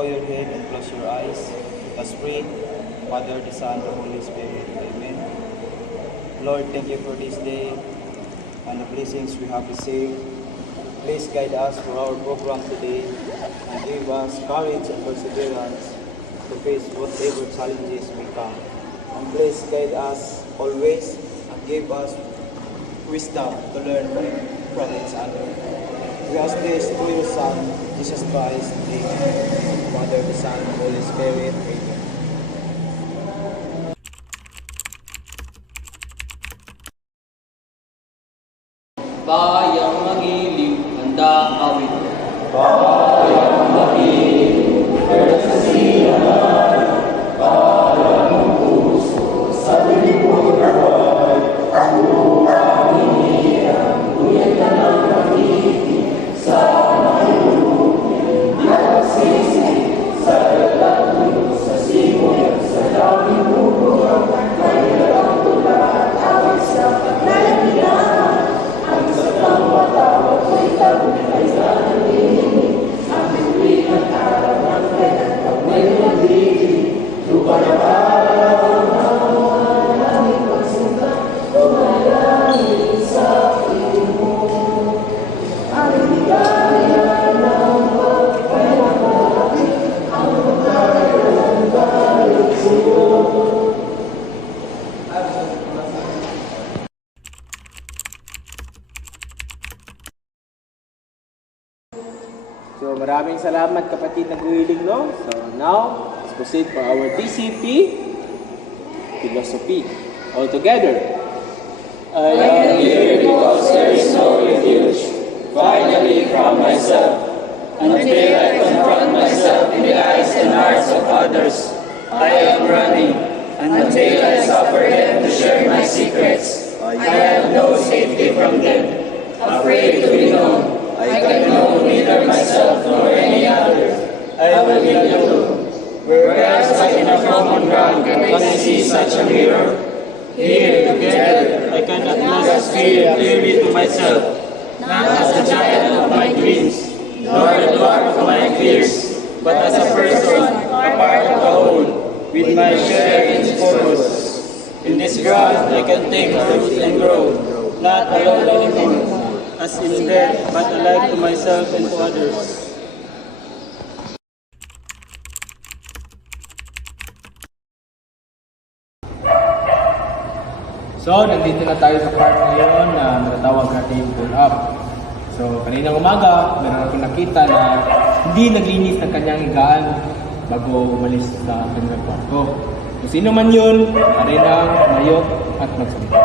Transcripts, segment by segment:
bow your head and close your eyes. Let us pray. Father, the Son, the Holy Spirit. Amen. Lord, thank you for this day and the blessings we have received. Please guide us for our program today and give us courage and perseverance to face whatever challenges may come. And please guide us always and give us wisdom to learn from each other. We ask this through your Son, Jesus Christ. Amen. Father, the Son, the Holy Spirit. Amen. Bayang magiliw, handa awit. Bayang magiliw, nagsasiyahan. Bayang puso, sa libong buhay. Ang lupa hinihirang, tuyay ka ng nakikita. Sa mayulupin, di magsisi. Sa dalang sa simoy, sa daming bubong. Mahirang tulad, awit sa paglalagyan. So maraming salamat kapatid na guhiling, no? So now, let's proceed for our DCP philosophy. All together. I am here because there is no refuge, finally from myself, until I confront myself in the eyes and hearts of others. I am running, until I suffer them to share my secrets. I have no safety from them, afraid to be known. I can know neither myself nor any other. I will be alone. Whereas in a common ground can I see such a mirror. Here together I cannot just feel clearly to myself, not as the giant of my dreams, nor the dwarf of my fears, but as a person, a part of the whole, with my share in its purpose. In this ground I can take root and grow, not alone anymore, as in death, but alive to myself and to others. So, nandito na tayo sa part ngayon na natatawag natin yung pull up. So, kaninang umaga, meron akong nakita na hindi naglinis ng kanyang higaan bago umalis sa kanyang kwarto. Kung sino man yun, marinang, mayok, at magsalita.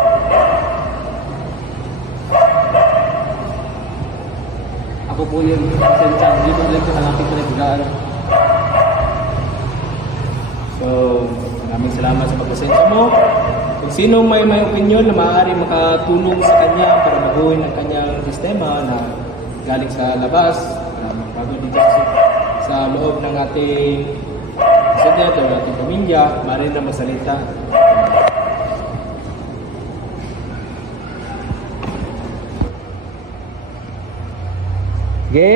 Ako po yun, sensya, hindi ko lang hanapin ko na higaan. So, maraming salamat sa pagpasensya mo. Kung sino may opinion na maaari makatulong sa kanya para baguhin ang kanyang sistema na galing sa labas, na magbago dito sa loob ng ating kasadyat o ating pamilya, maaari na magsalita. Sige,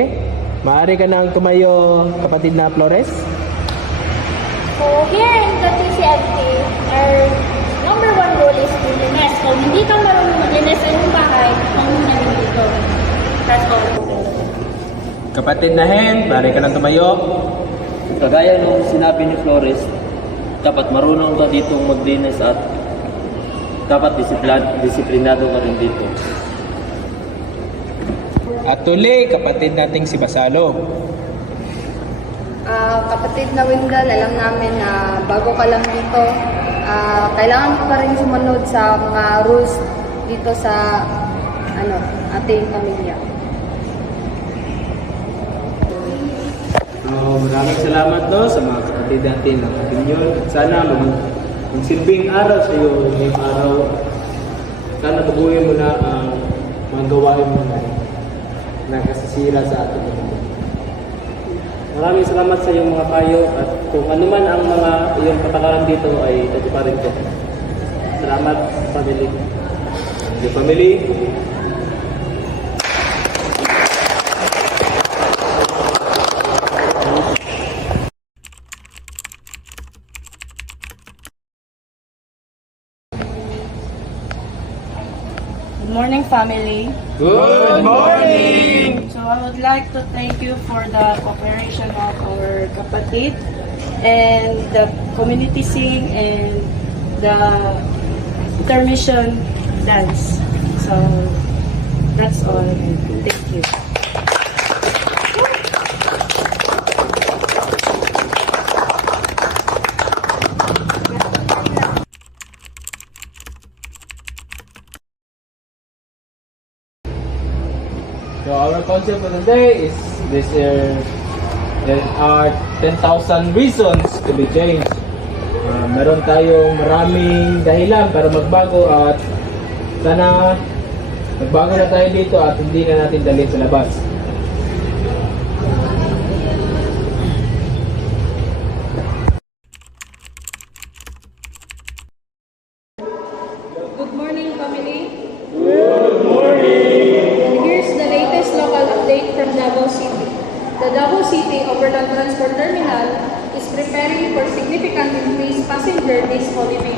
maaari ka nang tumayo, kapatid na Flores. So here in the TCLT, our number one rule is cleanliness. Kung hindi ka marunong maglinis sa iyong bahay, huwag mo namin dito. That's all. Kapatid na Hen, maaari ka nang tumayo. Kagaya nung sinabi ni Flores, dapat marunong ka ditong maglinis at dapat disiplinado ka rin dito. At tuli, kapatid nating si Basalo. Kapatid na Wendell, alam namin na bago ka lang dito, kailangan mo pa rin sumunod sa mga rules dito sa ating pamilya. Maraming salamat no, sa mga kapatid natin ng opinion. Sana magsilbing araw sa iyo ngayong araw. Sana baguhin mo na ang mga gawain mo na nakasisira sa ating pamilya. Maraming salamat sa iyong mga payo at kung ano man ang mga iyong patakaran dito ay tatuparin ko. Salamat, family. The family. morning, family. Good morning! So I would like to thank you for the cooperation of our kapatid and the community sing and the intermission dance. So that's all. Thank you. So our concept for today is this year there are 10,000 reasons to be changed. Meron tayong maraming dahilan para magbago at sana magbago na tayo dito at hindi na natin dalhin sa labas. Good morning, family. Good morning. Here's the latest local update from Davao City. The Davao City Overland Transport Terminal is preparing for significant increased passenger this holiday.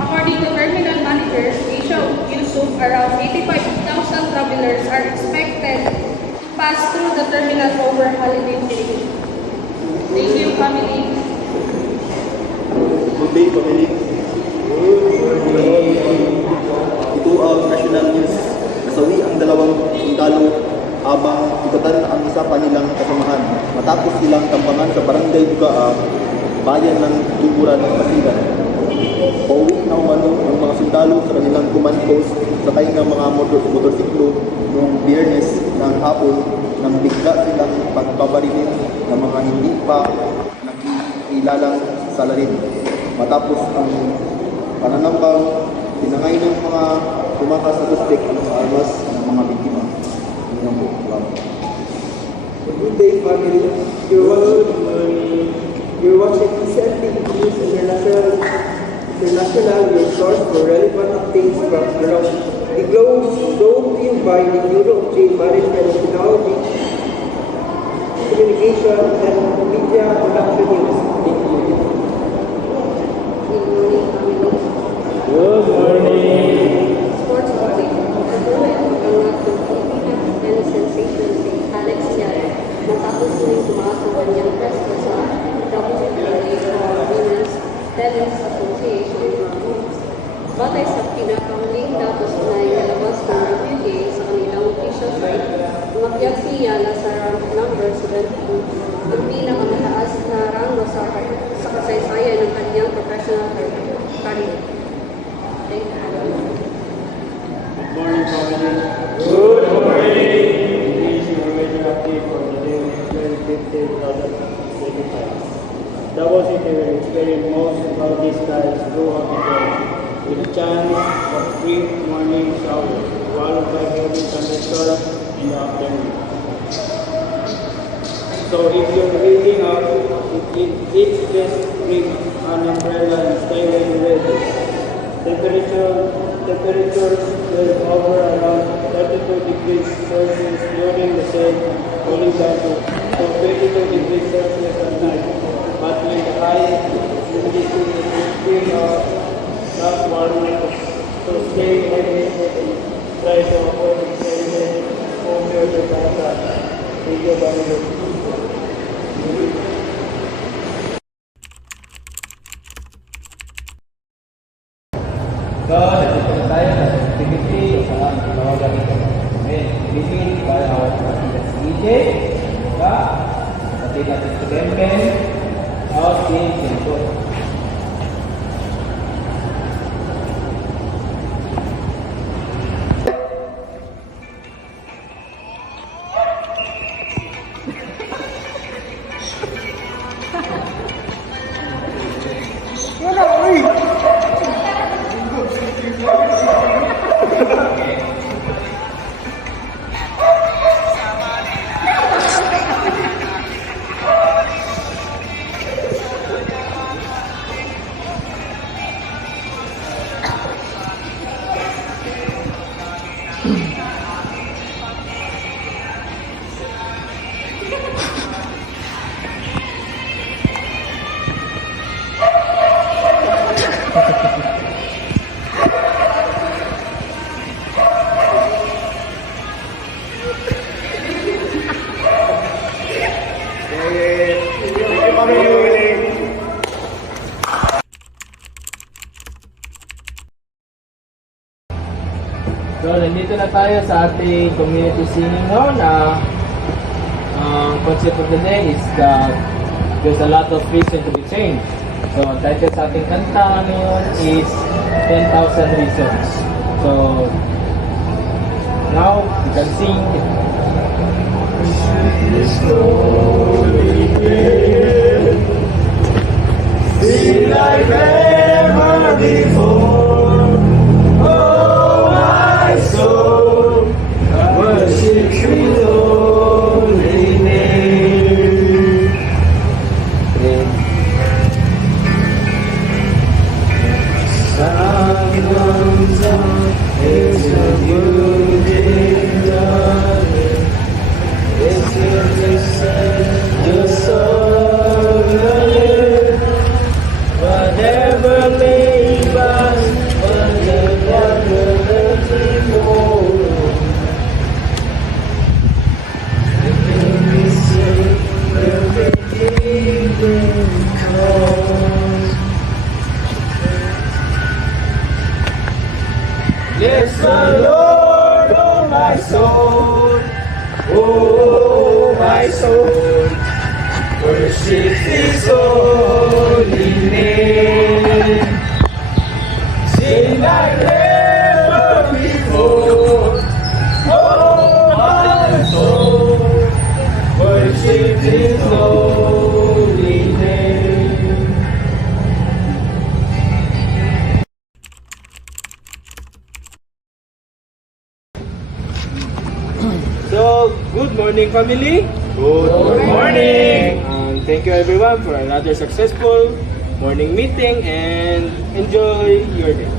According to Terminal Manager Aisha Yusuf, around 85,000 travelers are expected to pass through the terminal over holiday period. Thank you, family. Good day, family. Ito ang national news. Nasawi ang dalawang sundalo habang ikatan ang isa pa nilang kasamahan matapos silang tambangan sa barangay Dugaa, bayan ng Tuburan, Basilan. Pauwi na umano ang mga sundalo sa kanilang command post sakay ng mga motorsiklo noong Biyernes ng hapon nang bigla silang pagbabarilin ng mga hindi pa nakikilalang salarin. Matapos ang pananambang, tinangay ng mga tumakas na suspect ang mga armas ng mga biktima. Yun po. Salamat. Good day, family. You're watching PCNT News International, your source for relevant updates from around the globe, brought to you by the Bureau of Trade Management and Technology, Communication and Media Production News. Thank you. Good morning, family. Good morning! Sports update. Nagulay ang mga Pilipinas and sensation si Alex Yara matapos muling tumaas ang kanyang presto sa WTA or Women's Tennis Association. Batay sa pinakahuling datos na ilalabas ng WTA sa kanilang official site, umakyat si Yana sa rank number 72, ang pinakamataas na rango sa kasaysayan ng kanyang professional career. Thank you. Good morning, family. Good morning! This is your major update for the day of 2015-2025. Davao City will experience most cloudy skies throughout the day, with a chance of brief morning showers, followed by heavy thunderstorms in the afternoon. So if you're waking up, it's just bring an umbrella and stay ready. Temperatures will hover around 32 degrees Celsius during the day, cooling down to 22 degrees Celsius at night. But when the high humidity is still not warm enough, so stay hydrated and try to avoid extended over the data. Thank you very much. So, nandito na tayo sa activity sa tawagan nito. Activity by our president DJ, pati natin si Benben, o si Jinko. So, nandito na tayo sa ating community singing now na ang concept of the day is that there's a lot of reason to be changed. So, ang title sa ating kanta ngayon is 10,000 Reasons. So, now, you can sing. Sing like never before. Oh, my soul, worship His holy name. Sun comes up, it's a new day dawning. It's the sun ahead. Whatever may pass, whatever may go. The king is safe, the kingdom comes. Bless the Lord, oh my soul, oh my soul, worship His holy name. Sing like never before, oh my soul, worship His holy name. So, good morning, family. Good morning. Thank you everyone for another successful morning meeting and enjoy your day.